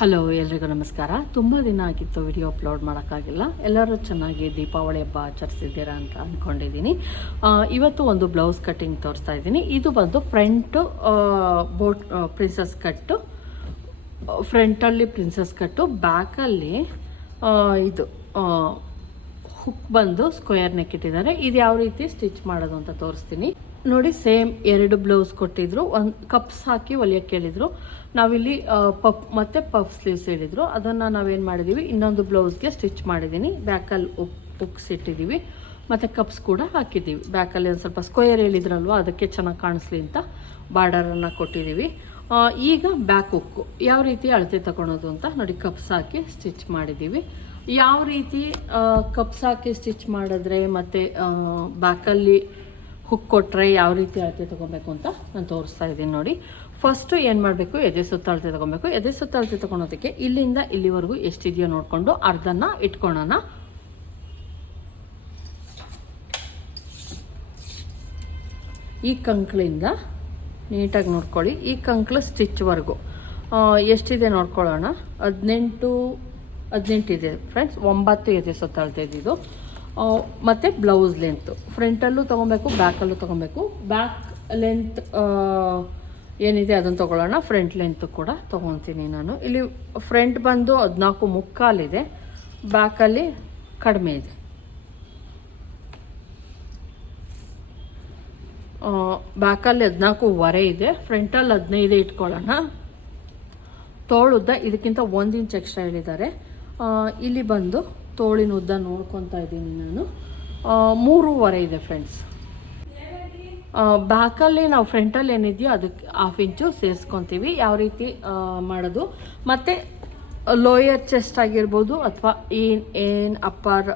Hello ಎಲ್ರಿಗೂ ನಮಸ್ಕಾರ. ತುಂಬ ದಿನ ಆಗಿತ್ತು ವಿಡಿಯೋ ಅಪ್ಲೋಡ್ ಮಾಡೋಕ್ಕಾಗಿಲ್ಲ. ಎಲ್ಲರೂ ಚೆನ್ನಾಗಿ ದೀಪಾವಳಿ ಹಬ್ಬ ಆಚರಿಸಿದ್ದೀರಾ ಅಂತ ಅಂದ್ಕೊಂಡಿದ್ದೀನಿ ಇವತ್ತು ಒಂದು ಬ್ಲೌಸ್ ಕಟ್ಟಿಂಗ್ ತೋರಿಸ್ತಾ ಇದ್ದೀನಿ. ಇದು ಬಂದು ಫ್ರಂಟು ಬೋಟ್ ಪ್ರಿನ್ಸಸ್ ಕಟ್ಟು. ಫ್ರಂಟಲ್ಲಿ ಪ್ರಿನ್ಸಸ್ ಕಟ್ಟು, ಬ್ಯಾಕಲ್ಲಿ ಇದು ಹುಕ್ ಬಂದು ಸ್ಕ್ವೇರ್ ನೆಕ್ ಇಟ್ಟಿದ್ದಾರೆ. ಇದು ಯಾವ ರೀತಿ ಸ್ಟಿಚ್ ಮಾಡೋದು ಅಂತ ತೋರಿಸ್ತೀನಿ. ನೋಡಿ ಸೇಮ್ ಎರಡು ಬ್ಲೌಸ್ ಕೊಟ್ಟಿದ್ರು, ಒಂದು ಕಪ್ಸ್ ಹಾಕಿ ಒಲಿಯಕ್ಕೆ ಹೇಳಿದ್ರು. ನಾವಿಲ್ಲಿ ಪಪ್ ಮತ್ತು ಪಫ್ ಸ್ಲೀವ್ಸ್ ಹೇಳಿದ್ರು. ಅದನ್ನು ನಾವೇನು ಮಾಡಿದ್ದೀವಿ ಇನ್ನೊಂದು ಬ್ಲೌಸ್ಗೆ ಸ್ಟಿಚ್ ಮಾಡಿದ್ದೀನಿ ಬ್ಯಾಕಲ್ಲಿ ಉಕ್ಸ್ ಇಟ್ಟಿದ್ದೀವಿ ಮತ್ತು ಕಪ್ಸ್ ಕೂಡ ಹಾಕಿದ್ದೀವಿ. ಬ್ಯಾಕಲ್ಲಿ ಒಂದು ಸ್ವಲ್ಪ ಸ್ಕ್ವೇರ್ ಹೇಳಿದ್ರಲ್ವ, ಅದಕ್ಕೆ ಚೆನ್ನಾಗಿ ಕಾಣಿಸ್ಲಿ ಅಂತ ಬಾರ್ಡರನ್ನು ಕೊಟ್ಟಿದ್ದೀವಿ ಈಗ ಬ್ಯಾಕ್ ಉಕ್ಕು ಯಾವ ರೀತಿ ಅಳತೆ ತಗೊಳೋದು ಅಂತ ನೋಡಿ ಕಪ್ಸ್ ಹಾಕಿ ಸ್ಟಿಚ್ ಮಾಡಿದ್ದೀವಿ ಯಾವ ರೀತಿ ಕಪ್ಸ್ ಹಾಕಿ ಸ್ಟಿಚ್ ಮಾಡಿದ್ರೆ ಮತ್ತು ಬ್ಯಾಕಲ್ಲಿ ಹುಕ್ ಕೊಟ್ಟರೆ ಯಾವ ರೀತಿ ಅಳತೆ ತೊಗೊಬೇಕು ಅಂತ ನಾನು ತೋರಿಸ್ತಾ ಇದ್ದೀನಿ ನೋಡಿ. ಫಸ್ಟು ಏನು ಮಾಡಬೇಕು? ಎದೆ ಸುತ್ತ ಅಳತೆ ತೊಗೊಬೇಕು. ಎದೆ ಸುತ್ತ ಅಳತೆ ತೊಗೊಳೋದಕ್ಕೆ ಇಲ್ಲಿಂದ ಇಲ್ಲಿವರೆಗೂ ಎಷ್ಟಿದೆಯೋ ನೋಡಿಕೊಂಡು ಅರ್ಧನ ಇಟ್ಕೊಳ್ಳೋಣ ಈ ಕಂಕ್ಳಿಂದ ನೀಟಾಗಿ ನೋಡ್ಕೊಳ್ಳಿ. ಈ ಕಂಕ್ಳು ಸ್ಟಿಚ್ವರೆಗೂ ಎಷ್ಟಿದೆ ನೋಡ್ಕೊಳ್ಳೋಣ? ಹದಿನೆಂಟು, ಹದಿನೆಂಟಿದೆ. ಫ್ರೆಂಡ್ಸ್ ಒಂಬತ್ತು ಇದೆ ಇದು. ಇದ್ದಿದ್ದು ಮತ್ತು ಬ್ಲೌಸ್ ಲೆಂತು ಫ್ರಂಟಲ್ಲೂ ತೊಗೊಬೇಕು ಬ್ಯಾಕಲ್ಲೂ ತೊಗೊಬೇಕು. ಬ್ಯಾಕ್ ಲೆಂತ್ ಏನಿದೆ ಅದನ್ನು ತೊಗೊಳ್ಳೋಣ. ಫ್ರಂಟ್ ಲೆಂತ್ ಕೂಡ ತೊಗೊತೀನಿ ನಾನು. ಇಲ್ಲಿ ಫ್ರಂಟ್ ಬಂದು ಹದಿನಾಲ್ಕು ಮುಕ್ಕಾಲಿದೆ. ಬ್ಯಾಕಲ್ಲಿ ಕಡಿಮೆ ಇದೆ. ಬ್ಯಾಕಲ್ಲಿ ಹದಿನಾಲ್ಕೂವರೆ ಇದೆ. ಫ್ರಂಟಲ್ಲಿ ಹದಿನೈದು ಇಟ್ಕೊಳ್ಳೋಣ. ತೋಳುದ್ದ ಇದಕ್ಕಿಂತ ಒಂದು ಇಂಚ್ ಎಕ್ಸ್ಟ್ರಾ ಹೇಳಿದ್ದಾರೆ. ಇಲ್ಲಿ ಬಂದು ತೋಳಿನ ಉದ್ದ ನೋಡ್ಕೊತಾ ಇದ್ದೀನಿ ನಾನು. ಮೂರುವರೆ ಇದೆ ಫ್ರೆಂಡ್ಸ್ ಬ್ಯಾಕಲ್ಲಿ ನಾವು ಫ್ರಂಟಲ್ಲಿ ಏನಿದೆಯೋ ಅದಕ್ಕೆ ಹಾಫ್ ಇಂಚು ಸೇರಿಸ್ಕೊತೀವಿ. ಯಾವ ರೀತಿ ಮಾಡೋದು? ಮತ್ತು ಲೋಯರ್ ಚೆಸ್ಟ್ ಆಗಿರ್ಬೋದು ಅಥವಾ ಏನು ಏನು ಅಪ್ಪರ್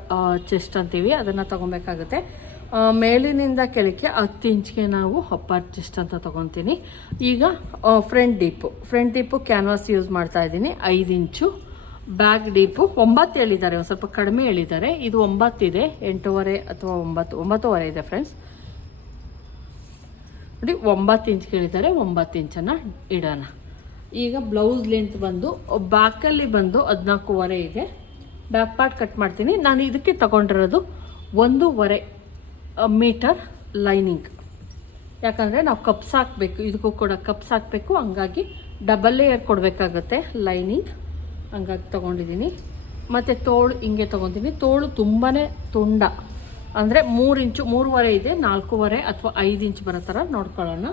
ಚೆಸ್ಟ್ ಅಂತೀವಿ, ಅದನ್ನು ತೊಗೊಬೇಕಾಗುತ್ತೆ. ಮೇಲಿನಿಂದ ಕೆಳಕ್ಕೆ ಹತ್ತು ಇಂಚ್ಗೆ ನಾವು ಅಪ್ಪರ್ ಚೆಸ್ಟ್ ಅಂತ ತೊಗೊತೀನಿ. ಈಗ front dip front dip canvas use ಮಾಡ್ತಾ ಇದ್ದೀನಿ. ಐದು ಇಂಚು ಬ್ಯಾಕ್ ಡೀಪು. ಒಂಬತ್ತು ಹೇಳಿದ್ದಾರೆ ಒಂದು ಸ್ವಲ್ಪ ಕಡಿಮೆ ಹೇಳಿದ್ದಾರೆ ಇದು ಒಂಬತ್ತಿದೆ, ಎಂಟೂವರೆ ಅಥವಾ ಒಂಬತ್ತು, ಒಂಬತ್ತುವರೆ ಇದೆ ಫ್ರೆಂಡ್ಸ್ ನೋಡಿ, ಒಂಬತ್ತು ಇಂಚ್ ಕೇಳಿದ್ದಾರೆ, ಒಂಬತ್ತು ಇಂಚನ್ನು ಇಡೋಣ. ಈಗ ಬ್ಲೌಸ್ ಲೆಂತ್ ಬಂದು ಬ್ಯಾಕಲ್ಲಿ ಬಂದು ಹದಿನಾಲ್ಕೂವರೆ ಇದೆ. ಬ್ಯಾಕ್ ಪಾರ್ಟ್ ಕಟ್ ಮಾಡ್ತೀನಿ. ನಾನು ಇದಕ್ಕೆ ತಗೊಂಡಿರೋದು ಒಂದೂವರೆ ಮೀಟರ್ ಲೈನಿಂಗ್ ಯಾಕಂದರೆ ನಾವು ಕಪ್ಸ್ ಹಾಕಬೇಕು, ಇದಕ್ಕೂ ಕೂಡ ಕಪ್ಸ್ ಹಾಕಬೇಕು. ಹಂಗಾಗಿ ಡಬಲ್ ಲೇಯರ್ ಕೊಡಬೇಕಾಗತ್ತೆ ಲೈನಿಂಗ್ ಹಂಗಾಗಿ ತೊಗೊಂಡಿದ್ದೀನಿ ಮತ್ತು ತೋಳು ಹಿಂಗೆ ತೊಗೊತೀನಿ ತೋಳು ತುಂಬಾ ತುಂಡ. ಅಂದರೆ ಮೂರು ಇಂಚು, ಮೂರುವರೆ ಇದೆ, ನಾಲ್ಕೂವರೆ ಅಥವಾ ಐದು ಇಂಚು ಬರೋ ಥರ ನೋಡ್ಕೊಳ್ಳೋಣ.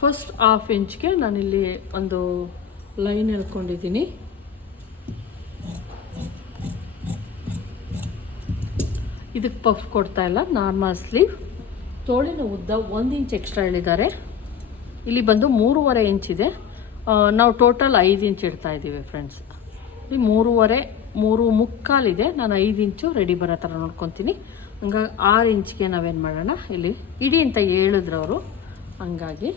ಫಸ್ಟ್ ಹಾಫ್ ಇಂಚ್ಗೆ ನಾನಿಲ್ಲಿ ಒಂದು ಲೈನ್ ಎಳ್ಕೊಂಡಿದ್ದೀನಿ ಇದಕ್ಕೆ ಪಫ್ ಕೊಡ್ತಾ ಇಲ್ಲ, ನಾರ್ಮಲ್ ಸ್ಲೀವ್. ತೋಳಿನ ಉದ್ದ ಒಂದು ಇಂಚ್ ಎಕ್ಸ್ಟ್ರಾ ಹೇಳಿದ್ದಾರೆ ಇಲ್ಲಿ ಬಂದು ಮೂರುವರೆ ಇದೆ. ನಾವು ಟೋಟಲ್ ಐದು ಇಂಚ್ ಇಡ್ತಾ ಇದ್ದೀವಿ ಫ್ರೆಂಡ್ಸ್ ಇಲ್ಲಿ ಮೂರುವರೆ, ಮೂರು ಮುಕ್ಕಾಲಿದೆ ನಾನು ಐದು ಇಂಚು ರೆಡಿ ಬರೋ ಥರ ನೋಡ್ಕೊತೀನಿ. ಹಂಗಾಗಿ ಆರು ಇಂಚ್ಗೆ ನಾವೇನು ಮಾಡೋಣ? ಇಲ್ಲಿ ಇಡಿ ಅಂತ ಹೇಳಿದ್ರು ಅವರು. ಹಂಗಾಗಿ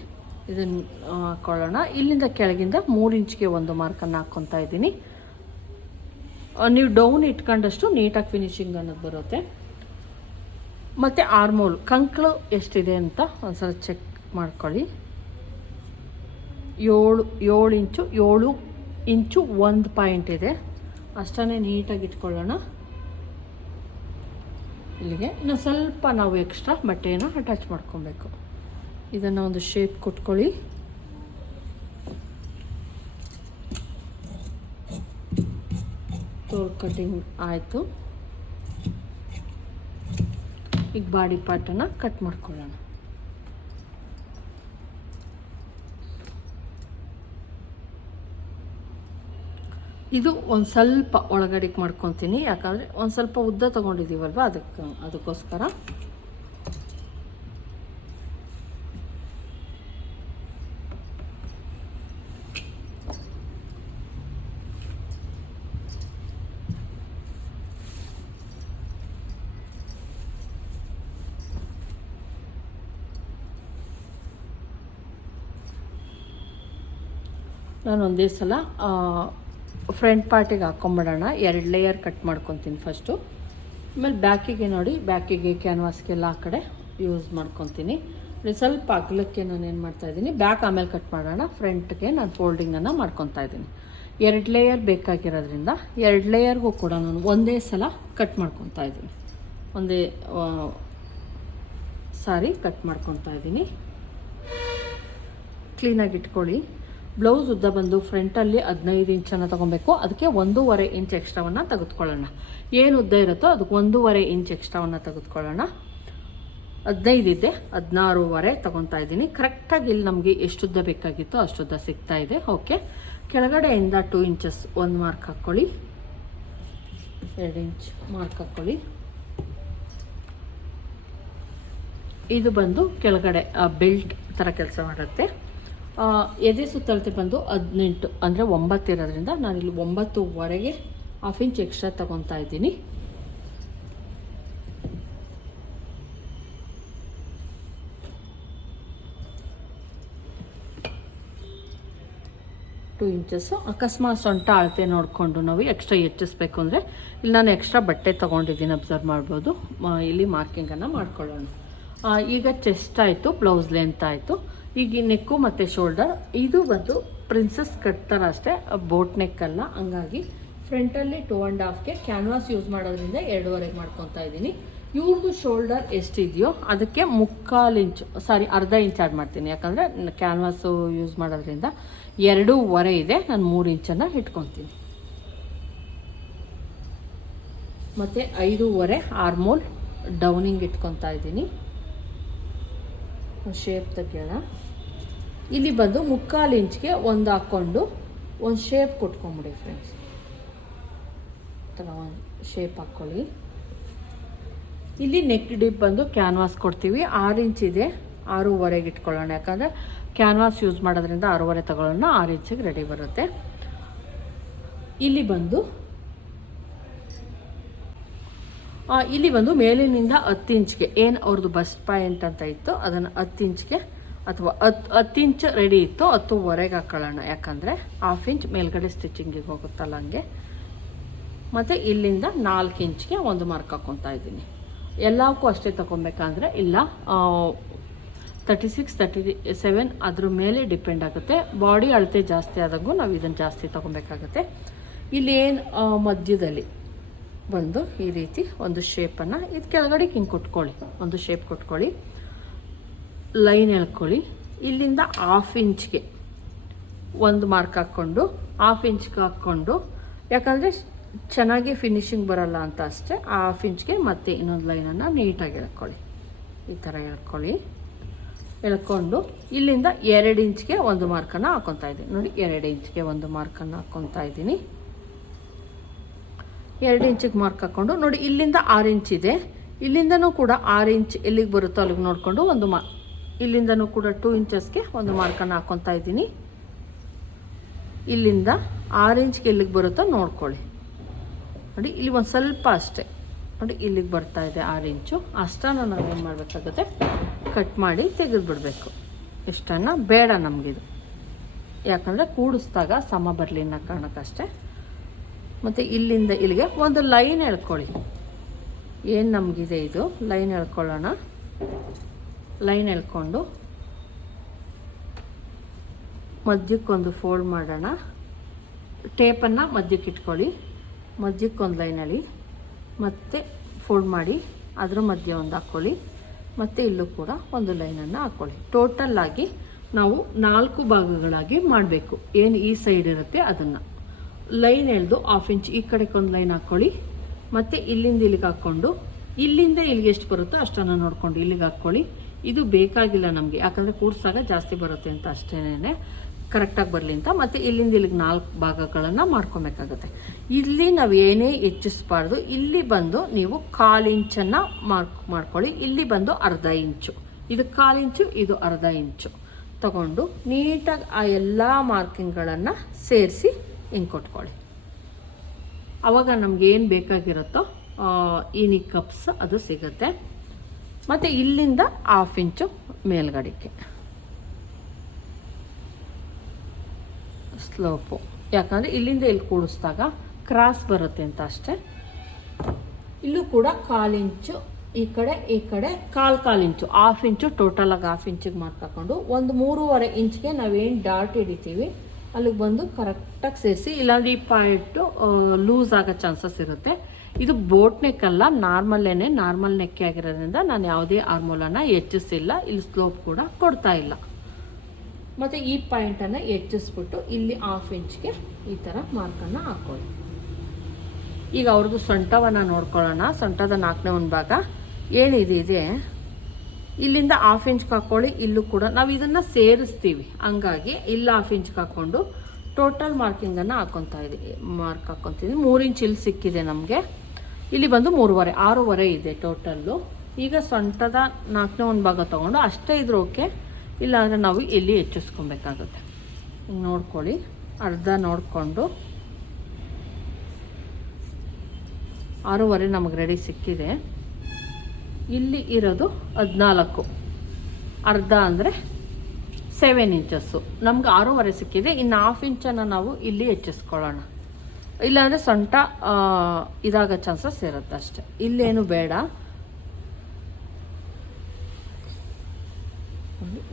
ಇದನ್ನು ಹಾಕ್ಕೊಳ್ಳೋಣ ಇಲ್ಲಿಂದ ಕೆಳಗಿಂದ ಮೂರು ಇಂಚ್ಗೆ ಒಂದು ಮಾರ್ಕನ್ನು ಹಾಕ್ಕೊತಾ ಇದ್ದೀನಿ. ನೀವು ಡೌನ್ ಇಟ್ಕೊಂಡಷ್ಟು ನೀಟಾಗಿ ಫಿನಿಶಿಂಗ್ ಅನ್ನೋದು ಬರುತ್ತೆ. ಮತ್ತು ಆರ್ಮೋಲ್ ಕಂಕ್ಳು ಎಷ್ಟಿದೆ ಅಂತ ಒಂದ್ಸಲ ಚೆಕ್ ಮಾಡ್ಕೊಳ್ಳಿ. ಏಳು ಏಳು ಇಂಚು ಏಳು ಇಂಚು ಒಂದು ಪಾಯಿಂಟ್ ಇದೆ. ಅಷ್ಟೇ ನೀಟಾಗಿ ಇಟ್ಕೊಳ್ಳೋಣ. ಇಲ್ಲಿಗೆ ಇನ್ನು ಸ್ವಲ್ಪ ನಾವು ಎಕ್ಸ್ಟ್ರಾ ಬಟ್ಟೆಯನ್ನು ಅಟ್ಯಾಚ್ ಮಾಡ್ಕೊಬೇಕು. ಇದನ್ನು ಒಂದು ಶೇಪ್ ಕೊಟ್ಕೊಳ್ಳಿ. ತೋಲ್ ಕಟಿಂಗ್ ಆಯಿತು. ಈಗ ಬಾಡಿ ಪಾರ್ಟನ್ನು ಕಟ್ ಮಾಡ್ಕೊಳ್ಳೋಣ. ಇದು ಒಂದು ಸ್ವಲ್ಪ ಒಳಗಡೆಗೆ ಮಾಡ್ಕೊತೀನಿ. ಯಾಕಂದರೆ ಒಂದು ಸ್ವಲ್ಪ ಉದ್ದ ತೊಗೊಂಡಿದ್ದೀವಲ್ವ ಅದಕ್ಕೆ ಅದಕ್ಕೋಸ್ಕರ. ನಾನು ಒಂದೇ ಸಲ ಫ್ರಂಟ್ ಪಾರ್ಟಿಗೆ ಹಾಕ್ಕೊಂಬಿಡೋಣ ಎರಡು ಲೇಯರ್ ಕಟ್ ಮಾಡ್ಕೊತೀನಿ ಫಸ್ಟು ಆಮೇಲೆ ಬ್ಯಾಕಿಗೆ ನೋಡಿ ಬ್ಯಾಕಿಗೆ ಕ್ಯಾನ್ವಾಸ್ಗೆಲ್ಲ ಆ ಕಡೆ ಯೂಸ್ ಮಾಡ್ಕೊತೀನಿ. ಸ್ವಲ್ಪ ಅಗಲಕ್ಕೆ ನಾನು ಏನು ಮಾಡ್ತಾ ಇದ್ದೀನಿ ಬ್ಯಾಕ್ ಆಮೇಲೆ ಕಟ್ ಮಾಡೋಣ. ಫ್ರಂಟ್ಗೆ ನಾನು ಫೋಲ್ಡಿಂಗನ್ನು ಮಾಡ್ಕೊತಾ ಇದ್ದೀನಿ. ಎರಡು ಲೇಯರ್ ಬೇಕಾಗಿರೋದ್ರಿಂದ ಎರಡು ಲೇಯರ್ಗೂ ಕೂಡ ನಾನು ಒಂದೇ ಸಲ ಕಟ್ ಮಾಡ್ಕೊತಾ ಇದ್ದೀನಿ. ಒಂದೇ ಸಾರಿ ಕಟ್ ಮಾಡ್ಕೊತಾ ಇದ್ದೀನಿ. ಕ್ಲೀನಾಗಿ ಇಟ್ಕೊಳ್ಳಿ. ಬ್ಲೌಸ್ ಉದ್ದ ಬಂದು ಫ್ರಂಟಲ್ಲಿ ಹದಿನೈದು ಇಂಚನ್ನು ತೊಗೊಬೇಕು. ಅದಕ್ಕೆ ಒಂದೂವರೆ ಇಂಚ್ ಎಕ್ಸ್ಟ್ರಾವನ್ನು ತೆಗೆದುಕೊಳ್ಳೋಣ. ಏನು ಉದ್ದ ಇರುತ್ತೋ ಅದಕ್ಕೆ ಒಂದೂವರೆ ಇಂಚ್ ಎಕ್ಸ್ಟ್ರಾವನ್ನು ತೆಗೆದುಕೊಳ್ಳೋಣ. ಹದಿನೈದು ಇದೆ. ಹದಿನಾರೂವರೆ ತೊಗೊತಾ ಇದ್ದೀನಿ. ಕರೆಕ್ಟಾಗಿ ಇಲ್ಲಿ ನಮಗೆ ಎಷ್ಟುದ್ದ ಬೇಕಾಗಿತ್ತೋ ಅಷ್ಟುದ್ದ ಸಿಗ್ತಾ ಇದೆ. ಓಕೆ ಕೆಳಗಡೆಯಿಂದ ಟೂ ಇಂಚಸ್ ಒಂದು ಮಾರ್ಕ್ ಹಾಕ್ಕೊಳ್ಳಿ. ಎರಡು ಇಂಚ್ ಮಾರ್ಕ್ ಹಾಕ್ಕೊಳ್ಳಿ. ಇದು ಬಂದು ಕೆಳಗಡೆ ಬೆಲ್ಟ್ ಥರ ಕೆಲಸ ಮಾಡುತ್ತೆ. ಎದೆ ಸುತ್ತಳತೆ ಬಂದು ಹದಿನೆಂಟು, ಅಂದರೆ ಒಂಬತ್ತಿರೋದ್ರಿಂದ ನಾನಿಲ್ಲಿ ಒಂಬತ್ತುವರೆಗೆ ಹಾಫ್ ಇಂಚ್ ಎಕ್ಸ್ಟ್ರಾ ತಗೊತಾ ಇದ್ದೀನಿ. ಟೂ ಇಂಚಸ್ಸು ಅಕಸ್ಮಾತ್ ಸೊಂಟ ಅಳತೆ ನೋಡಿಕೊಂಡು ನಾವು ಎಕ್ಸ್ಟ್ರಾ ಹೆಚ್ಚಿಸ್ಬೇಕು ಅಂದರೆ ಇಲ್ಲಿ ನಾನು ಎಕ್ಸ್ಟ್ರಾ ಬಟ್ಟೆ ತೊಗೊಂಡಿದ್ದೀನಿ ಅಬ್ಸರ್ವ್ ಮಾಡ್ಬೋದು. ಇಲ್ಲಿ ಮಾರ್ಕಿಂಗನ್ನು ಮಾಡ್ಕೊಳ್ಳೋಣ. ಈಗ ಚೆಸ್ಟ್ ಆಯಿತು ಬ್ಲೌಸ್ ಲೆಂತ್ ಆಯಿತು. ಈಗ ನೆಕ್ಕು ಮತ್ತು ಶೋಲ್ಡರ್ ಇದು ಬಂದು ಪ್ರಿನ್ಸಸ್ ಕಟ್ ಥರ ಅಷ್ಟೇ ಬೋಟ್ ನೆಕ್ ಅಲ್ಲ. ಹಂಗಾಗಿ ಫ್ರಂಟಲ್ಲಿ ಟೂ ಆ್ಯಂಡ್ ಹಾಫ್ಗೆ ಕ್ಯಾನ್ವಾಸ್ ಯೂಸ್ ಮಾಡೋದ್ರಿಂದ ಎರಡೂವರೆಗೆ ಮಾಡ್ಕೊತಾ ಇದ್ದೀನಿ. ಇವ್ರದ್ದು ಶೋಲ್ಡರ್ ಎಷ್ಟಿದೆಯೋ ಅದಕ್ಕೆ ಮುಕ್ಕಾಲು ಇಂಚು ಸಾರಿ ಅರ್ಧ ಇಂಚ್ ಆ್ಯಡ್ ಮಾಡ್ತೀನಿ. ಯಾಕಂದರೆ ಕ್ಯಾನ್ವಾಸು ಯೂಸ್ ಮಾಡೋದ್ರಿಂದ ಎರಡೂವರೆ ಇದೆ, ನಾನು ಮೂರು ಇಂಚನ್ನು ಇಟ್ಕೊತೀನಿ. ಮತ್ತು ಐದೂವರೆ ಆರ್ಮೋಲ್ ಡೌನಿಂಗ್ ಇಟ್ಕೊತಾ ಇದ್ದೀನಿ. ಶೇಪ್ ತೆಗೆಯೋಣ. ಇಲ್ಲಿ ಬಂದು ಮುಕ್ಕಾಲು ಇಂಚ್ಗೆ ಒಂದು ಹಾಕ್ಕೊಂಡು ಒಂದು ಶೇಪ್ ಕೊಟ್ಕೊಂಬಿಡಿ ಫ್ರೆಂಡ್ಸ್ ಥರ ಒಂದು ಶೇಪ್ ಹಾಕ್ಕೊಳ್ಳಿ. ಇಲ್ಲಿ ನೆಕ್ ಡಿಪ್ ಬಂದು ಕ್ಯಾನ್ವಾಸ್ ಕೊಡ್ತೀವಿ. ಆರು ಇಂಚ್ ಇದೆ. ಆರೂವರೆಗೆ ಇಟ್ಕೊಳ್ಳೋಣ. ಯಾಕಂದರೆ ಕ್ಯಾನ್ವಾಸ್ ಯೂಸ್ ಮಾಡೋದ್ರಿಂದ ಆರೂವರೆ ತಗೊಳ್ಳೋಣ. ಆರು ಇಂಚಿಗೆ ರೆಡಿ ಬರುತ್ತೆ. ಇಲ್ಲಿ ಬಂದು ಆ, ಇಲ್ಲಿ ಬಂದು ಮೇಲಿನಿಂದ ಹತ್ತು ಇಂಚ್ಗೆ. ಏನು ಅವ್ರದ್ದು ಬಸ್ಟ್ ಪಾಯಿಂಟ್ ಅಂತ ಇತ್ತು ಅದನ್ನು ಹತ್ತು ಇಂಚ್ಗೆ ಅಥವಾ ಹತ್ತು ಹತ್ತು ಇಂಚ್ ರೆಡಿ ಇತ್ತು ಹತ್ತುವರೆಗೆ ಹಾಕೊಳ್ಳೋಣ. ಯಾಕಂದರೆ ಹಾಫ್ ಇಂಚ್ ಮೇಲ್ಗಡೆ ಸ್ಟಿಚಿಂಗಿಗೆ ಹೋಗುತ್ತಲ್ಲ ಹಂಗೆ. ಮತ್ತು ಇಲ್ಲಿಂದ ನಾಲ್ಕು ಇಂಚ್ಗೆ ಒಂದು ಮಾರ್ಕ್ ಹಾಕ್ಕೊತಾ ಇದ್ದೀನಿ. ಎಲ್ಲಕ್ಕೂ ಅಷ್ಟೇ ತೊಗೊಬೇಕಂದ್ರೆ ಇಲ್ಲ ತರ್ಟಿ ಸಿಕ್ಸ್ ತರ್ಟಿ ಸೆವೆನ್ ಅದ್ರ ಮೇಲೆ ಡಿಪೆಂಡ್ ಆಗುತ್ತೆ. ಬಾಡಿ ಅಳತೆ ಜಾಸ್ತಿ ಆದಾಗೂ ನಾವು ಇದನ್ನು ಜಾಸ್ತಿ ತೊಗೊಬೇಕಾಗತ್ತೆ ಇಲ್ಲಿ ಏನು ಮಧ್ಯದಲ್ಲಿ? ಬಂದು ಈ ರೀತಿ ಒಂದು ಶೇಪನ್ನು ಇದು ಕೆಳಗಡೆ ಹಿಂಗೆ ಕೊಟ್ಕೊಳ್ಳಿ. ಒಂದು ಶೇಪ್ ಕೊಟ್ಕೊಳ್ಳಿ. ಲೈನ್ ಎಳ್ಕೊಳ್ಳಿ. ಇಲ್ಲಿಂದ ಹಾಫ್ ಇಂಚ್ಗೆ ಒಂದು ಮಾರ್ಕ್ ಹಾಕ್ಕೊಂಡು ಹಾಫ್ ಇಂಚ್ಗೆ ಹಾಕ್ಕೊಂಡು, ಯಾಕಂದರೆ ಚೆನ್ನಾಗಿ ಫಿನಿಶಿಂಗ್ ಬರಲ್ಲ ಅಂತ ಅಷ್ಟೇ ಆ ಹಾಫ್ ಇಂಚ್ಗೆ ಮತ್ತೆ ಇನ್ನೊಂದು ಲೈನನ್ನು ನೀಟಾಗಿ ಎಳ್ಕೊಳ್ಳಿ. ಈ ಥರ ಎಳ್ಕೊಳ್ಳಿ. ಎಳ್ಕೊಂಡು ಇಲ್ಲಿಂದ ಎರಡು ಇಂಚ್ಗೆ ಒಂದು ಮಾರ್ಕನ್ನು ಹಾಕ್ಕೊತಾ ಇದ್ದೀನಿ. ನೋಡಿ, ಎರಡು ಇಂಚ್ಗೆ ಒಂದು ಮಾರ್ಕನ್ನು ಹಾಕ್ಕೊತಾ ಇದ್ದೀನಿ. ಎರಡು ಇಂಚಿಗೆ ಮಾರ್ಕ್ ಹಾಕ್ಕೊಂಡು ನೋಡಿ, ಇಲ್ಲಿಂದ ಆರು ಇಂಚ್ ಇದೆ. ಇಲ್ಲಿಂದನೂ ಕೂಡ ಆರು ಇಂಚ್ ಎಲ್ಲಿಗೆ ಬರುತ್ತೋ ಅಲ್ಲಿಗೆ ನೋಡಿಕೊಂಡು ಒಂದು ಮಾ ಇಲ್ಲಿಂದನೂ ಕೂಡ ಟೂ ಇಂಚಸ್ಗೆ ಒಂದು ಮಾರ್ಕನ್ನು ಹಾಕ್ಕೊತಾ ಇದ್ದೀನಿ. ಇಲ್ಲಿಂದ ಆರು ಇಂಚ್ಗೆ ಎಲ್ಲಿಗೆ ಬರುತ್ತೋ ನೋಡ್ಕೊಳ್ಳಿ. ನೋಡಿ, ಇಲ್ಲಿ ಒಂದು ಸ್ವಲ್ಪ ಅಷ್ಟೇ. ನೋಡಿ, ಇಲ್ಲಿಗೆ ಬರ್ತಾ ಇದೆ ಆರು ಇಂಚು. ಅಷ್ಟನ್ನು ಏನು ಮಾಡಬೇಕಾಗುತ್ತೆ? ಕಟ್ ಮಾಡಿ ತೆಗೆದುಬಿಡಬೇಕು ಇಷ್ಟನ್ನು ಬೇಡ ನಮಗಿದು ಯಾಕಂದರೆ ಕೂಡಿಸ್ದಾಗ ಸಮ ಬರಲಿ ಅನ್ನೋ ಕಾರಣಕ್ಕಷ್ಟೇ. ಮತ್ತು ಇಲ್ಲಿಂದ ಇಲ್ಲಿಗೆ ಒಂದು ಲೈನ್ ಎಳ್ಕೊಳ್ಳಿ. ಏನು ನಮಗಿದೆ ಇದು? ಲೈನ್ ಎಳ್ಕೊಳ್ಳೋಣ. ಲೈನ್ ಎಳ್ಕೊಂಡು ಮಧ್ಯಕ್ಕೊಂದು ಫೋಲ್ಡ್ ಮಾಡೋಣ. ಟೇಪನ್ನು ಮಧ್ಯಕ್ಕೆ ಇಟ್ಕೊಳ್ಳಿ. ಮಧ್ಯಕ್ಕೊಂದು ಎಳಿ. ಮತ್ತೆ ಫೋಲ್ಡ್ ಮಾಡಿ, ಅದರ ಮಧ್ಯೆ ಒಂದು ಹಾಕ್ಕೊಳ್ಳಿ ಮತ್ತು ಇಲ್ಲೂ ಕೂಡ ಒಂದು ಲೈನನ್ನು ಹಾಕ್ಕೊಳ್ಳಿ ಆಗಿ ನಾವು ನಾಲ್ಕು ಭಾಗಗಳಾಗಿ ಮಾಡಬೇಕು. ಏನು ಈ ಸೈಡ್ ಇರುತ್ತೆ ಅದನ್ನು. ಲೈನ್ ಎಳೆದು ಹಾಫ್ ಇಂಚ್ ಈ ಕಡೆಗೆ ಒಂದು ಲೈನ್ ಹಾಕ್ಕೊಳ್ಳಿ ಮತ್ತು ಇಲ್ಲಿಂದ ಇಲ್ಲಿಗೆ ಹಾಕ್ಕೊಂಡು, ಇಲ್ಲಿಂದ ಇಲ್ಲಿಗೆ ಎಷ್ಟು ಬರುತ್ತೋ ಅಷ್ಟನ್ನು ನೋಡ್ಕೊಂಡು ಇಲ್ಲಿಗೆ ಹಾಕ್ಕೊಳ್ಳಿ. ಇದು ಬೇಕಾಗಿಲ್ಲ ನಮಗೆ, ಯಾಕಂದರೆ ಕೂಡ್ಸಾಗ ಜಾಸ್ತಿ ಬರುತ್ತೆ ಅಂತ ಅಷ್ಟೇನೆ ಕರೆಕ್ಟಾಗಿ ಬರಲಿ ಅಂತ. ಮತ್ತು ಇಲ್ಲಿಂದ ಇಲ್ಲಿಗೆ ನಾಲ್ಕು ಭಾಗಗಳನ್ನು ಮಾಡ್ಕೊಬೇಕಾಗುತ್ತೆ. ಇಲ್ಲಿ ನಾವು ಏನೇ ಹೆಚ್ಚಿಸ್ಬಾರ್ದು, ಇಲ್ಲಿ ಬಂದು ನೀವು ಕಾಲು ಇಂಚನ್ನು ಮಾರ್ಕ್ ಮಾಡ್ಕೊಳ್ಳಿ. ಇಲ್ಲಿ ಬಂದು ಅರ್ಧ ಇಂಚು. ಇದು ಕಾಲು ಇಂಚು, ಇದು ಅರ್ಧ ಇಂಚು. ತಗೊಂಡು ನೀಟಾಗಿ ಆ ಎಲ್ಲ ಮಾರ್ಕಿಂಗ್ಗಳನ್ನು ಸೇರಿಸಿ ಹಿಂಗೆ ಕೊಟ್ಕೊಳ್ಳಿ ಆವಾಗ ನಮ್ಗೆ ಏನು ಬೇಕಾಗಿರುತ್ತೋ ಈ ಕಪ್ಸ್ ಅದು ಸಿಗುತ್ತೆ. ಮತ್ತು ಇಲ್ಲಿಂದ ಹಾಫ್ ಇಂಚು ಮೇಲ್ಗಡೆಗೆ. ಸ್ಲೋಪು ಯಾಕಂದರೆ ಇಲ್ಲಿಂದ ಇಲ್ಲಿ ಕೂಡಿಸಿದಾಗ ಕ್ರಾಸ್ ಬರುತ್ತೆ ಅಂತ ಅಷ್ಟೇ. ಇಲ್ಲೂ ಕೂಡ ಕಾಲು ಇಂಚು ಈ ಕಡೆ ಈ ಕಡೆ, ಕಾಲು ಕಾಲು ಇಂಚು ಹಾಫ್ ಇಂಚು ಟೋಟಲಾಗಿ ಹಾಫ್ ಇಂಚಿಗೆ ಮಾರ್ಕ್ ಒಂದು ಮೂರುವರೆ ಇಂಚ್ಗೆ ನಾವೇನು ಡಾಟ್ ಹಿಡಿತೀವಿ. ಅಲ್ಲಿಗೆ ಬಂದು ಕರೆಕ್ಟಾಗಿ ಸೇರಿಸಿ, ಇಲ್ಲಾಂದರೆ ಈ ಪಾಯಿಂಟು ಲೂಸ್ ಆಗೋ ಚಾನ್ಸಸ್ ಇರುತ್ತೆ. ಇದು ಬೋಟ್ ನೆಕ್ ಅಲ್ಲ ನಾರ್ಮಲ್ಲೇನೆ ನಾರ್ಮಲ್ ನೆಕ್ಕೆ ಆಗಿರೋದ್ರಿಂದ ನಾನು ಯಾವುದೇ ಆರ್ಮೋಲನ ಹೆಚ್ಚಿಸಿಲ್ಲ ಇಲ್ಲಿ ಸ್ಲೋಪ್ ಕೂಡ ಕೊಡ್ತಾ ಇಲ್ಲ. ಮತ್ತು ಈ ಪಾಯಿಂಟನ್ನು ಹೆಚ್ಚಿಸ್ಬಿಟ್ಟು ಇಲ್ಲಿ ಹಾಫ್ ಇಂಚ್ಗೆ ಈ ಥರ ಮಾರ್ಕನ್ನು ಹಾಕ್ಕೊಳ್ಳಿ ಈಗ ಅವ್ರದ್ದು ಸೊಂಟವನ್ನು ನೋಡ್ಕೊಳ್ಳೋಣ. ಸೊಂಟದ ನಾಲ್ಕನೇ ಒಂದು ಭಾಗ ಏನಿದೆ ಇಲ್ಲಿಂದ ಹಾಫ್ ಇಂಚ್ ಹಾಕ್ಕೊಳ್ಳಿ ಇಲ್ಲೂ ಕೂಡ. ನಾವು ಇದನ್ನು ಸೇರಿಸ್ತೀವಿ. ಹಂಗಾಗಿ ಇಲ್ಲಿ ಹಾಫ್ ಇಂಚ್ ಹಾಕ್ಕೊಂಡು ಟೋಟಲ್ ಮಾರ್ಕಿಂಗನ್ನು ಹಾಕ್ಕೊತಾ ಇದ್ದೀವಿ ಮಾರ್ಕ್ ಹಾಕ್ಕೊತಿದ್ವಿ ಮೂರು ಇಂಚ್ ಇಲ್ಲಿ ಸಿಕ್ಕಿದೆ ನಮಗೆ. ಇಲ್ಲಿ ಬಂದು ಮೂರುವರೆ, ಆರೂವರೆ ಇದೆ ಟೋಟಲ್ಲು ಈಗ ಸೊಂಟದ ನಾಲ್ಕನೇ ಒಂದು ಭಾಗ ತೊಗೊಂಡು ಅಷ್ಟೇ ಇದ್ರೆ ಓಕೆ ಇಲ್ಲಾಂದರೆ ನಾವು ಇಲ್ಲಿ ಹೆಚ್ಚಿಸ್ಕೊಬೇಕಾಗುತ್ತೆ. ನೋಡ್ಕೊಳ್ಳಿ. ಅರ್ಧ ನೋಡಿಕೊಂಡು. ಆರೂವರೆ ನಮಗೆ ರೆಡಿ ಸಿಕ್ಕಿದೆ. ಇಲ್ಲಿ ಇರೋದು ಹದಿನಾಲ್ಕು. ಅರ್ಧ ಅಂದರೆ ಸೆವೆನ್ ಇಂಚಸ್ಸು ನಮ್ಗೆ ಆರೂವರೆ ಸಿಕ್ಕಿದೆ, ಇನ್ನು ಹಾಫ್ ಇಂಚನ್ನು ನಾವು ಇಲ್ಲಿ ಹೆಚ್ಚಿಸ್ಕೊಳ್ಳೋಣ. ಇಲ್ಲಾಂದರೆ ಸೊಂಟ ಇದಾಗ ಚಾನ್ಸಸ್ ಇರುತ್ತೆ ಅಷ್ಟೆ. ಇಲ್ಲೇನು ಬೇಡ.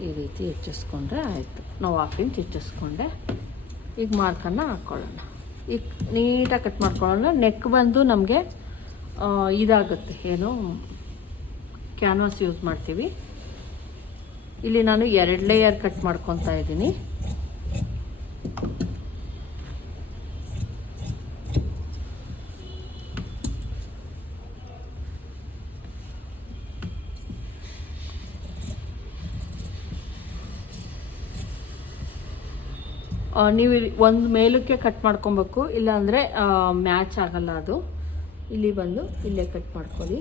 ಈ ರೀತಿ ಹೆಚ್ಚಿಸ್ಕೊಂಡ್ರೆ ಆಯಿತು. ನಾವು ಹಾಫ್ ಇಂಚ್ ಹೆಚ್ಚಿಸ್ಕೊಂಡೆ. ಈಗ ಮಾರ್ಕನ್ನು ಹಾಕ್ಕೊಳ್ಳೋಣ ಈಗ ನೀಟಾಗಿ ಕಟ್ ಮಾಡ್ಕೊಳ್ಳೋಣ. ನೆಕ್ ಬಂದು ನಮಗೆ ಇದಾಗುತ್ತೆ. ಏನು? ಕ್ಯಾನ್ವಾಸ್ ಯೂಸ್ ಮಾಡ್ತೀವಿ. ಇಲ್ಲಿ ನಾನು ಎರಡು ಲೇಯರ್ ಕಟ್ ಮಾಡ್ಕೊತಾ ಇದ್ದೀನಿ. ನೀವು ಒಂದು ಮೇಲಕ್ಕೆ ಕಟ್ ಮಾಡ್ಕೊಬೇಕು. ಇಲ್ಲಾಂದರೆ ಮ್ಯಾಚ್ ಆಗಲ್ಲ ಅದು. ಇಲ್ಲಿ ಬಂದು ಇಲ್ಲೇ ಕಟ್ ಮಾಡ್ಕೊಳ್ಳಿ.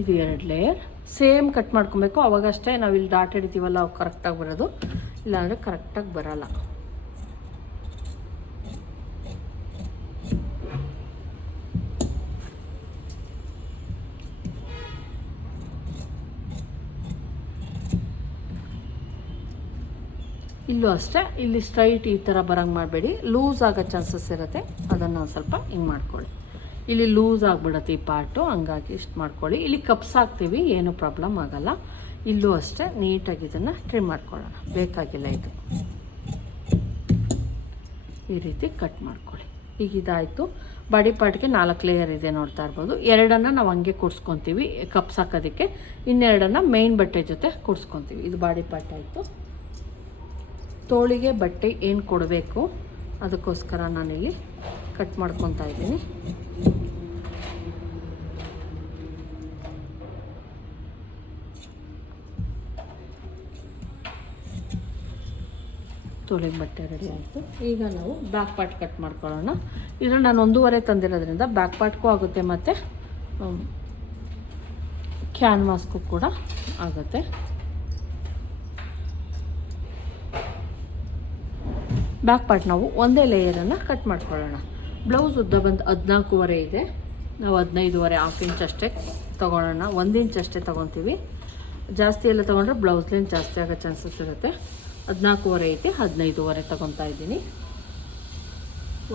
ಇದು ಎರಡು ಲೇಯರ್ ಸೇಮ್ ಕಟ್ ಮಾಡ್ಕೊಬೇಕು. ಅವಾಗಷ್ಟೇ ನಾವು ಇಲ್ಲಿ ಡಾಟ್ ಹಿಡಿತೀವಲ್ಲ ಅವು ಕರೆಕ್ಟಾಗಿ ಬರೋದು. ಇಲ್ಲಾಂದರೆ ಕರೆಕ್ಟಾಗಿ ಬರಲ್ಲ. ಇಲ್ಲೂ ಅಷ್ಟೇ, ಇಲ್ಲಿ ಸ್ಟ್ರೈಟ್ ಈ ಥರ ಬರಂಗೆ ಮಾಡಬೇಡಿ. ಲೂಸ್ ಆಗೋ ಚಾನ್ಸಸ್ ಇರುತ್ತೆ. ಅದನ್ನು ಒಂದು ಸ್ವಲ್ಪ ಹಿಂಗೆ ಮಾಡ್ಕೊಳ್ಳಿ. ಇಲ್ಲಿ ಲೂಸ್ ಆಗಿಬಿಡತ್ತೆ ಈ ಪಾರ್ಟು, ಹಂಗಾಗಿ ಇಷ್ಟು ಮಾಡ್ಕೊಳ್ಳಿ. ಇಲ್ಲಿ ಕಪ್ಸ್ ಹಾಕ್ತೀವಿ, ಏನೂ ಪ್ರಾಬ್ಲಮ್ ಆಗಲ್ಲ. ಇಲ್ಲೂ ಅಷ್ಟೇ ನೀಟಾಗಿ ಇದನ್ನು ಟ್ರಿಮ್ ಮಾಡ್ಕೊಳ್ಳೋಣ. ಬೇಕಾಗಿಲ್ಲ ಇದು. ಈ ರೀತಿ ಕಟ್ ಮಾಡ್ಕೊಳ್ಳಿ. ಈಗ ಇದಾಯಿತು. ಬಾಡಿ ಪಾರ್ಟ್ಗೆ ನಾಲ್ಕು ಲೇಯರ್ ಇದೆ ನೋಡ್ತಾ ಇರ್ಬೋದು. ಎರಡನ್ನು ನಾವು ಹಂಗೆ ಕೂಡ್ಸ್ಕೊತೀವಿ, ಕಪ್ಸ್ ಹಾಕೋದಕ್ಕೆ. ಇನ್ನೆರಡನ್ನು ಮೇಯ್ನ್ ಬಟ್ಟೆ ಜೊತೆ ಕೂಡ್ಸ್ಕೊತೀವಿ. ಇದು ಬಾಡಿ ಪಾರ್ಟ್ ಆಯಿತು. ತೋಳಿಗೆ ಬಟ್ಟೆ ಏನು ಕೊಡಬೇಕು, ಅದಕ್ಕೋಸ್ಕರ ನಾನಿಲ್ಲಿ ಕಟ್ ಮಾಡ್ಕೊತಾ ಇದ್ದೀನಿ. ತೋಳಿಗೆ ಬಟ್ಟೆ ರೆಡಿ ಆಯಿತು. ಈಗ ನಾವು ಬ್ಯಾಕ್ ಪಾರ್ಟ್ ಕಟ್ ಮಾಡ್ಕೊಳ್ಳೋಣ. ಇದ್ರಲ್ಲಿ ನಾನು ಒಂದೂವರೆ ತಂದಿರೋದ್ರಿಂದ ಬ್ಯಾಕ್ ಪಾರ್ಟ್ಗೂ ಆಗುತ್ತೆ ಮತ್ತು ಕ್ಯಾನ್ವಾಸ್ಗೂ ಕೂಡ ಆಗುತ್ತೆ. ಬ್ಯಾಕ್ ಪಾರ್ಟ್ ನಾವು ಒಂದೇ ಲೇಯರನ್ನು ಕಟ್ ಮಾಡ್ಕೊಳ್ಳೋಣ. ಬ್ಲೌಸ್ ಉದ್ದ ಬಂದು ಹದಿನಾಲ್ಕೂವರೆ ಇದೆ. ನಾವು ಹದಿನೈದುವರೆ ಹಾಫ್ ಇಂಚ್ ಅಷ್ಟೇ ತೊಗೊಳ್ಳೋಣ ಒಂದು ಇಂಚ್ ಅಷ್ಟೇ ತೊಗೊತೀವಿ. ಜಾಸ್ತಿ ಎಲ್ಲ ತೊಗೊಂಡ್ರೆ ಬ್ಲೌಸ್ ಲೈನ್ ಜಾಸ್ತಿ ಆಗೋ ಚಾನ್ಸಸ್ ಇರುತ್ತೆ. ಹದಿನಾಲ್ಕೂವರೆ ಐತೆ, ಹದಿನೈದುವರೆ ತಗೊತಾ ಇದ್ದೀನಿ.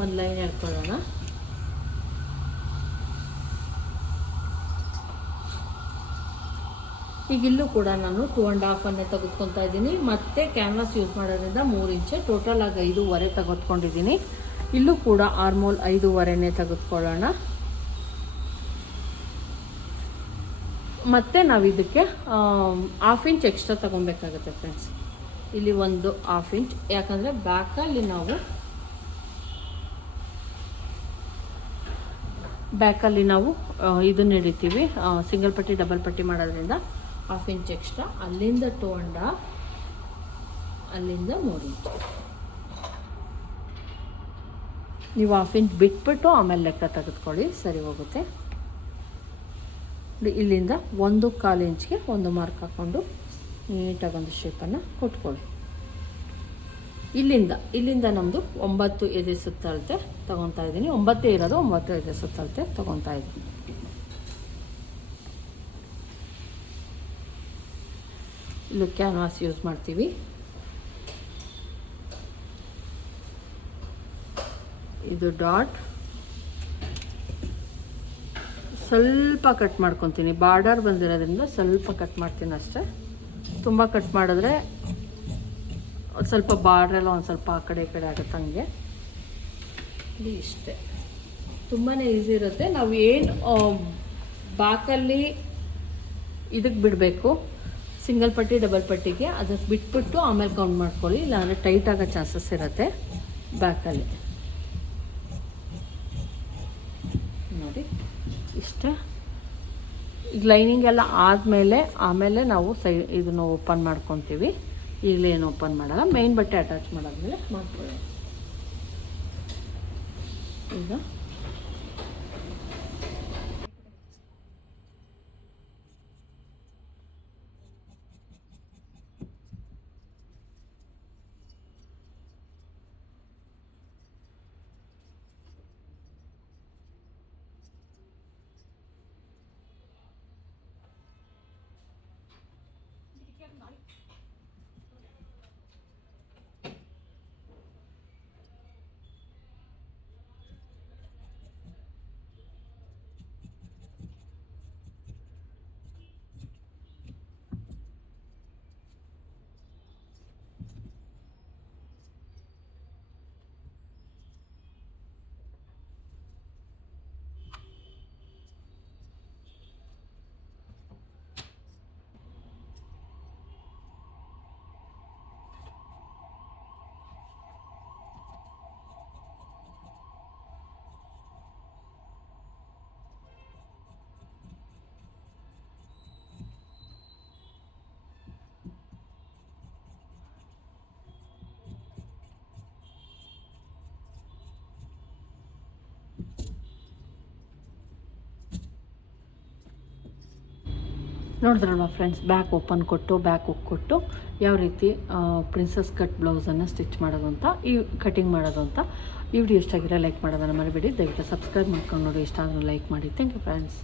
ಒಂದು ಲೈನ್ ಹೇಳ್ಕೊಳ್ಳೋಣ ಈಗ ಇಲ್ಲೂ ಕೂಡ ನಾನು ಟೂ ಆ್ಯಂಡ್ ಹಾಫನ್ನೇ ತೆಗೆದುಕೊತಾ ಇದ್ದೀನಿ. ಮತ್ತೆ ಕ್ಯಾನ್ವಾಸ್ ಯೂಸ್ ಮಾಡೋದ್ರಿಂದ ಮೂರು ಇಂಚೆ ಟೋಟಲ್ ಆಗಿ ಐದೂವರೆ ತೆಗೆದುಕೊಂಡಿದ್ದೀನಿ. ಇಲ್ಲೂ ಕೂಡ ಆರ್ಮೋಲ್ ಐದೂವರೆನೇ ತೆಗೆದುಕೊಳ್ಳೋಣ. ಮತ್ತೆ ನಾವು ಇದಕ್ಕೆ ಹಾಫ್ ಇಂಚ್ ಎಕ್ಸ್ಟ್ರಾ ತೊಗೊಬೇಕಾಗುತ್ತೆ ಫ್ರೆಂಡ್ಸ್ ಇಲ್ಲಿ ಒಂದು ಹಾಫ್ ಇಂಚ್ ಯಾಕಂದರೆ ಬ್ಯಾಕಲ್ಲಿ ನಾವು ಬ್ಯಾಕಲ್ಲಿ ನಾವು ಇದನ್ನ ಹಿಡಿತೀವಿ ಸಿಂಗಲ್ ಪಟ್ಟಿ ಡಬಲ್ ಪಟ್ಟಿ ಮಾಡೋದ್ರಿಂದ ಹಾಫ್ ಇಂಚ್ ಎಕ್ಸ್ಟ್ರಾ ಅಲ್ಲಿಂದ ಹಾಫ್ ಅಲ್ಲಿಂದ ಮೂರು ಇಂಚ್ ನೀವು ಹಾಫ್ ಇಂಚ್ ಬಿಟ್ಬಿಟ್ಟು ಆಮೇಲೆ ಲೆಕ್ಕ ತೆಗೆದುಕೊಳ್ಳಿ, ಸರಿ ಹೋಗುತ್ತೆ. ಇಲ್ಲಿಂದ ಒಂದು ಕಾಲು ಇಂಚ್ಗೆ ಒಂದು ಮಾರ್ಕ್ ಹಾಕ್ಕೊಂಡು ನೀಟಾಗಿ ಒಂದು ಶೇಪನ್ನು ಕೊಟ್ಕೊಳ್ಳಿ. ಇಲ್ಲಿಂದ ಇಲ್ಲಿಂದ ನಮ್ಮದು ಒಂಬತ್ತು ಎದೆ ಸುತ್ತಳತೆ ತೊಗೊತಾ ಇದ್ದೀನಿ. ಒಂಬತ್ತೇ ಇರೋದು, ಒಂಬತ್ತು ಎದೆ ಸುತ್ತಳತೆ ತೊಗೊತಾ ಇದ್ದೀನಿ. ಇಲ್ಲೂ ಕ್ಯಾನ್ವಾಸ್ ಯೂಸ್ ಮಾಡ್ತೀವಿ. ಇದು ಡಾಟ್ ಸ್ವಲ್ಪ ಕಟ್ ಮಾಡ್ಕೊತೀನಿ. ಬಾರ್ಡರ್ ಬಂದಿರೋದ್ರಿಂದ ಸ್ವಲ್ಪ ಕಟ್ ಮಾಡ್ತೀನಿ ಅಷ್ಟೇ. ತುಂಬ ಕಟ್ ಮಾಡಿದ್ರೆ ಒಂದು ಸ್ವಲ್ಪ ಬಾರ್ಡ್ರೆಲ್ಲ ಒಂದು ಸ್ವಲ್ಪ ಆ ಕಡೆ ಈ ಕಡೆ ಆಗುತ್ತೆ ಹಂಗೆ. ಇದು ಇಷ್ಟೇ. ತುಂಬಾ ಈಸಿ ಇರುತ್ತೆ. ನಾವು ಏನು ಬಾಕಲ್ಲಿ ಇದಕ್ಕೆ ಬಿಡಬೇಕು. ಸಿಂಗಲ್ ಪಟ್ಟಿ ಡಬಲ್ ಪಟ್ಟಿಗೆ ಅದಕ್ಕೆ ಬಿಟ್ಬಿಟ್ಟು ಆಮೇಲೆ ಕೌಂಟ್ ಮಾಡ್ಕೊಳ್ಳಿ. ಇಲ್ಲಾಂದರೆ ಟೈಟ್ ಆಗೋ ಚಾನ್ಸಸ್ ಇರುತ್ತೆ ಬ್ಯಾಕಲ್ಲಿ ನೋಡಿ, ಇಷ್ಟೇ? ಈಗ ಲೈನಿಂಗ್ ಎಲ್ಲ ಆದಮೇಲೆ, ಆಮೇಲೆ ನಾವು ಸೈ, ಇದನ್ನು ಓಪನ್ ಮಾಡ್ಕೊತೀವಿ. ಈಗಲೇ ಏನು ಓಪನ್ ಮಾಡಲ್ಲ ಮೈನ್ ಬಟ್ಟೆ ಅಟ್ಯಾಚ್ ಮಾಡಾದ್ಮೇಲೆ ಮಾಡ್ಕೊಳ್ಳೋಣ. ಈಗ ನೋಡಿದ್ರಲ್ವ ಫ್ರೆಂಡ್ಸ್ ಬ್ಯಾಕ್ ಓಪನ್ ಕೊಟ್ಟು ಬ್ಯಾಕ್ ಕೊಟ್ಟು ಯಾವ ರೀತಿ ಪ್ರಿನ್ಸಸ್ ಕಟ್ ಬ್ಲೌಸನ್ನು ಸ್ಟಿಚ್ ಮಾಡೋದು ಅಂತ, ಈ ಕಟಿಂಗ್ ಮಾಡೋದು ಅಂತ ಈ ವಿಡಿಯೋ ಇಷ್ಟ ಆಗಿರೋ ಲೈಕ್ ಮಾಡೋದನ್ನು ಮರಿಬೇಡಿ. ದಯವಿಟ್ಟು ಸಬ್ಸ್ಕ್ರೈಬ್ ಮಾಡ್ಕೊಂಡು ನೋಡಿ. ಇಷ್ಟ ಆದರೂ ಲೈಕ್ ಮಾಡಿ. Thank you friends